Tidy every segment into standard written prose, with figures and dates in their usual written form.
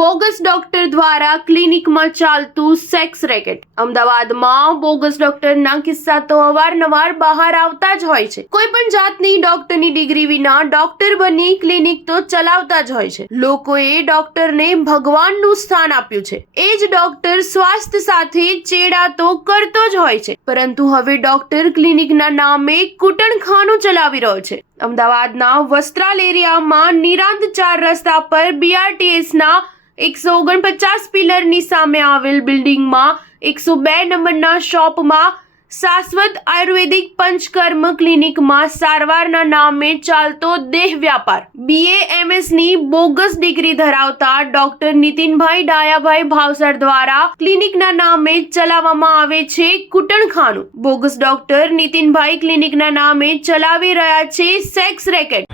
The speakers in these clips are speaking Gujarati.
બોગસ ડોક્ટર દ્વારા ક્લિનિકમાં ચાલતું સેક્સ રેકેટ। અમદાવાદમાં બોગસ ડોક્ટરના કિસ્સા તો અવારનવાર બહાર આવતા જ હોય છે। કોઈ પણ જાતની ડોક્ટરની ડિગ્રી વિના ડોક્ટર બની ક્લિનિક તો ચલાવતા જ હોય છે। લોકોએ ડોક્ટરને ભગવાનનું સ્થાન આપ્યું છે। એ જ ડોક્ટર સ્વાસ્થ્ય સાથે ચેડા તો કરતો જ હોય છે, પરંતુ હવે ડોક્ટર ક્લિનિકના નામે કૂટણખાનું ચલાવી રહ્યો છે। અમદાવાદના વસ્ત્રાલ એરિયામાં નિરાંત 4 રસ્તા પર BRTSના 149 પિલરની સામે આવેલ બિલ્ડિંગમાં 102 નંબરના શોપમાં શાશ્વત આયુર્વેદિક પંચકર્મ ક્લિનિકમાં સારવારના નામે ચાલતો દેહ વ્યાપાર BAMSની બોગસ ડિગ્રી ધરાવતા ડોક્ટર નીતિનભાઈ ડાયાભાઈ ભાવસર દ્વારા ક્લિનિકના નામે ચલાવવામાં આવે છે કૂટણખાનું। બોગસ ડોક્ટર નીતિનભાઈ ક્લિનિકના નામે ચલાવી રહ્યા છે સેક્સ રેકેટ।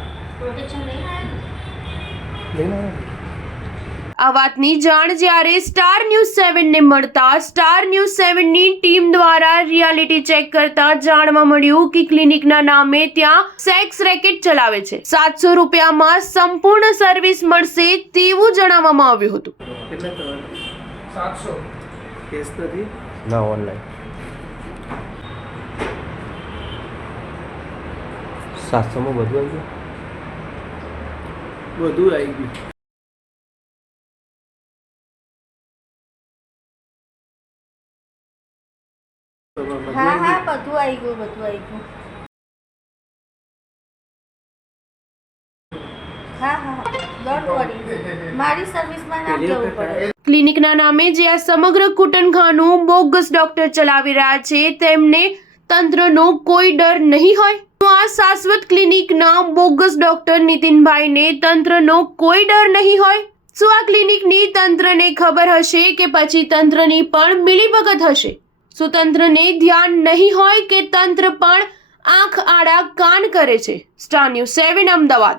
આ વાતની જાણ જ્યારે સ્ટાર ન્યૂઝ 7 ને મળતા સ્ટાર ન્યૂઝ 7ની ટીમ દ્વારા રિયાલિટી ચેક કરતા જાણવા મળ્યું કે ક્લિનિકના નામે ત્યાં સેક્સ રેકેટ ચલાવે છે। 700 રૂપિયામાં સંપૂર્ણ સર્વિસ મળશે તેવું જણાવવામાં આવ્યું હતું। 700 કેસ નથી ના ઓનલાઈન 700 માં બધું આવી ગયું, બધું આવી ગયું। હા બધું આવી ગયું। હા ડોન્ટ વરી, મારી સર્વિસમાં ના જવું પડે। ક્લિનિકના નામે જે આ સમગ્ર કૂટણખાનું બોગસ ડોક્ટર ચલાવી રહ્યા છે તેમને તંત્રનો કોઈ ડર નહીં હોય? તો આ શાશ્વત ક્લિનિકના બોગસ ડોક્ટર નીતિનભાઈને તંત્રનો કોઈ ડર નહીં હોય? શું આ ક્લિનિકની તંત્રને ખબર હશે કે પછી તંત્રની પણ મિલીભગત હશે? શું તંત્રને ધ્યાન નહીં હોય કે તંત્ર પણ આંખ આડા કાન કરે છે? Star news 7 Ahmedabad.